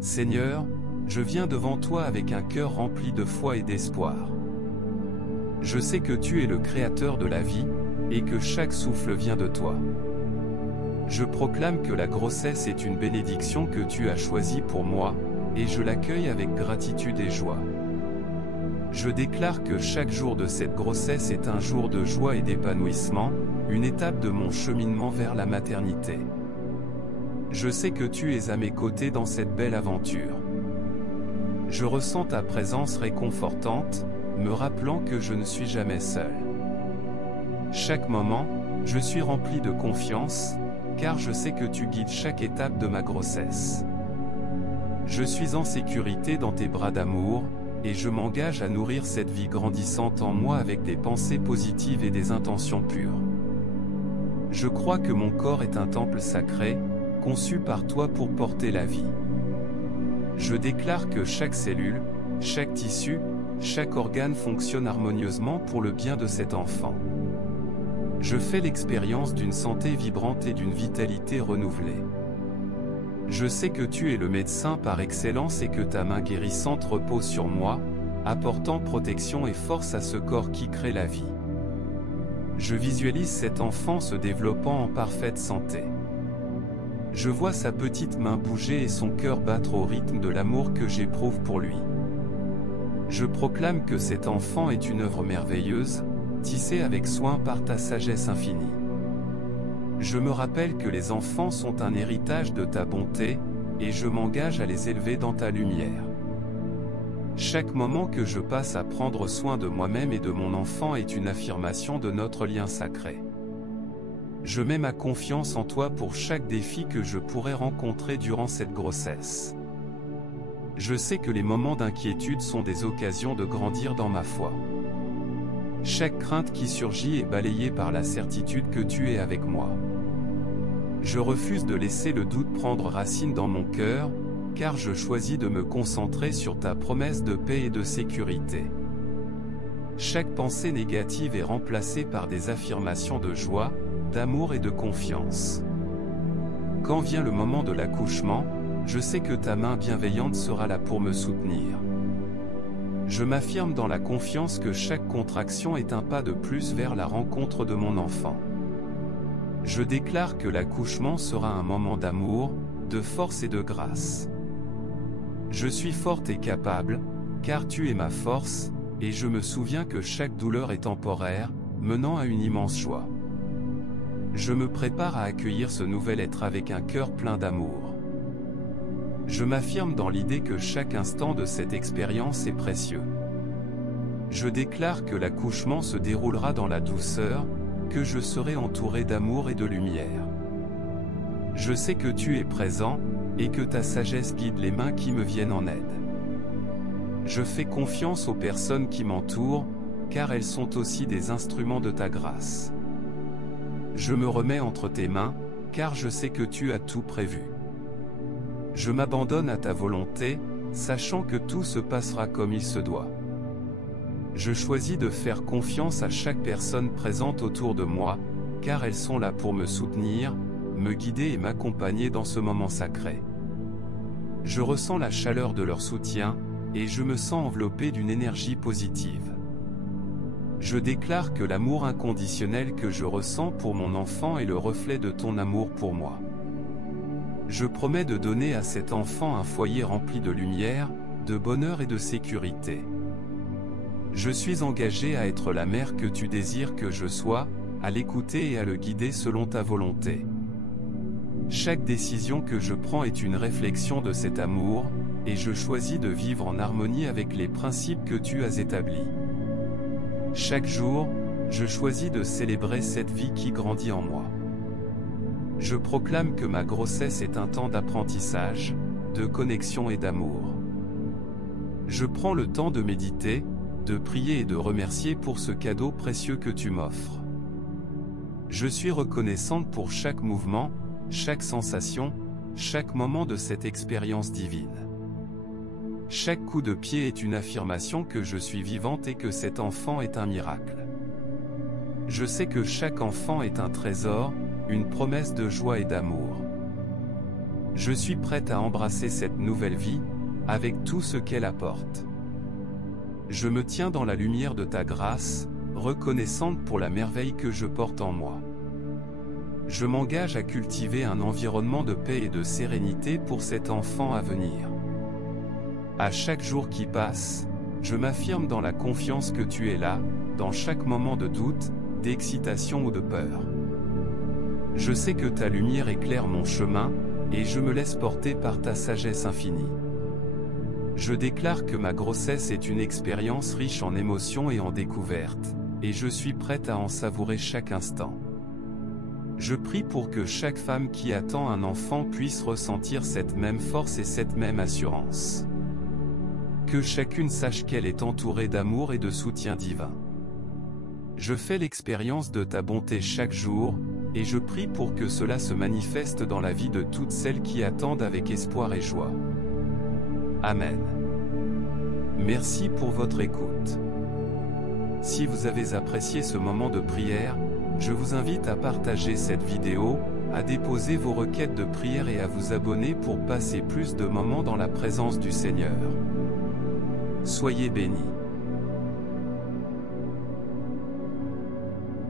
Seigneur, je viens devant toi avec un cœur rempli de foi et d'espoir. Je sais que tu es le Créateur de la vie, et que chaque souffle vient de toi. Je proclame que la grossesse est une bénédiction que tu as choisie pour moi, et je l'accueille avec gratitude et joie. Je déclare que chaque jour de cette grossesse est un jour de joie et d'épanouissement, une étape de mon cheminement vers la maternité. Je sais que tu es à mes côtés dans cette belle aventure. Je ressens ta présence réconfortante, me rappelant que je ne suis jamais seul. Chaque moment, je suis rempli de confiance, car je sais que tu guides chaque étape de ma grossesse. Je suis en sécurité dans tes bras d'amour, et je m'engage à nourrir cette vie grandissante en moi avec des pensées positives et des intentions pures. Je crois que mon corps est un temple sacré, conçu par toi pour porter la vie. Je déclare que chaque cellule, chaque tissu, chaque organe fonctionne harmonieusement pour le bien de cet enfant. Je fais l'expérience d'une santé vibrante et d'une vitalité renouvelée. Je sais que tu es le médecin par excellence et que ta main guérissante repose sur moi, apportant protection et force à ce corps qui crée la vie. Je visualise cet enfant se développant en parfaite santé. Je vois sa petite main bouger et son cœur battre au rythme de l'amour que j'éprouve pour lui. Je proclame que cet enfant est une œuvre merveilleuse, tissée avec soin par ta sagesse infinie. Je me rappelle que les enfants sont un héritage de ta bonté, et je m'engage à les élever dans ta lumière. Chaque moment que je passe à prendre soin de moi-même et de mon enfant est une affirmation de notre lien sacré. Je mets ma confiance en toi pour chaque défi que je pourrais rencontrer durant cette grossesse. Je sais que les moments d'inquiétude sont des occasions de grandir dans ma foi. Chaque crainte qui surgit est balayée par la certitude que tu es avec moi. Je refuse de laisser le doute prendre racine dans mon cœur, car je choisis de me concentrer sur ta promesse de paix et de sécurité. Chaque pensée négative est remplacée par des affirmations de joie, d'amour et de confiance. Quand vient le moment de l'accouchement, je sais que ta main bienveillante sera là pour me soutenir. Je m'affirme dans la confiance que chaque contraction est un pas de plus vers la rencontre de mon enfant. Je déclare que l'accouchement sera un moment d'amour, de force et de grâce. Je suis forte et capable, car tu es ma force, et je me souviens que chaque douleur est temporaire, menant à une immense joie. Je me prépare à accueillir ce nouvel être avec un cœur plein d'amour. Je m'affirme dans l'idée que chaque instant de cette expérience est précieux. Je déclare que l'accouchement se déroulera dans la douceur, que je serai entouré d'amour et de lumière. Je sais que tu es présent, et que ta sagesse guide les mains qui me viennent en aide. Je fais confiance aux personnes qui m'entourent, car elles sont aussi des instruments de ta grâce. Je me remets entre tes mains, car je sais que tu as tout prévu. Je m'abandonne à ta volonté, sachant que tout se passera comme il se doit. Je choisis de faire confiance à chaque personne présente autour de moi, car elles sont là pour me soutenir, me guider et m'accompagner dans ce moment sacré. Je ressens la chaleur de leur soutien, et je me sens enveloppé d'une énergie positive. Je déclare que l'amour inconditionnel que je ressens pour mon enfant est le reflet de ton amour pour moi. Je promets de donner à cet enfant un foyer rempli de lumière, de bonheur et de sécurité. Je suis engagé à être la mère que tu désires que je sois, à l'écouter et à le guider selon ta volonté. Chaque décision que je prends est une réflexion de cet amour, et je choisis de vivre en harmonie avec les principes que tu as établis. Chaque jour, je choisis de célébrer cette vie qui grandit en moi. Je proclame que ma grossesse est un temps d'apprentissage, de connexion et d'amour. Je prends le temps de méditer, de prier et de remercier pour ce cadeau précieux que tu m'offres. Je suis reconnaissante pour chaque mouvement, chaque sensation, chaque moment de cette expérience divine. Chaque coup de pied est une affirmation que je suis vivante et que cet enfant est un miracle. Je sais que chaque enfant est un trésor, une promesse de joie et d'amour. Je suis prête à embrasser cette nouvelle vie, avec tout ce qu'elle apporte. Je me tiens dans la lumière de ta grâce, reconnaissante pour la merveille que je porte en moi. Je m'engage à cultiver un environnement de paix et de sérénité pour cet enfant à venir. À chaque jour qui passe, je m'affirme dans la confiance que tu es là, dans chaque moment de doute, d'excitation ou de peur. Je sais que ta lumière éclaire mon chemin, et je me laisse porter par ta sagesse infinie. Je déclare que ma grossesse est une expérience riche en émotions et en découvertes, et je suis prête à en savourer chaque instant. Je prie pour que chaque femme qui attend un enfant puisse ressentir cette même force et cette même assurance. Que chacune sache qu'elle est entourée d'amour et de soutien divin. Je fais l'expérience de ta bonté chaque jour, et je prie pour que cela se manifeste dans la vie de toutes celles qui attendent avec espoir et joie. Amen. Merci pour votre écoute. Si vous avez apprécié ce moment de prière, je vous invite à partager cette vidéo, à déposer vos requêtes de prière et à vous abonner pour passer plus de moments dans la présence du Seigneur. Soyez bénis.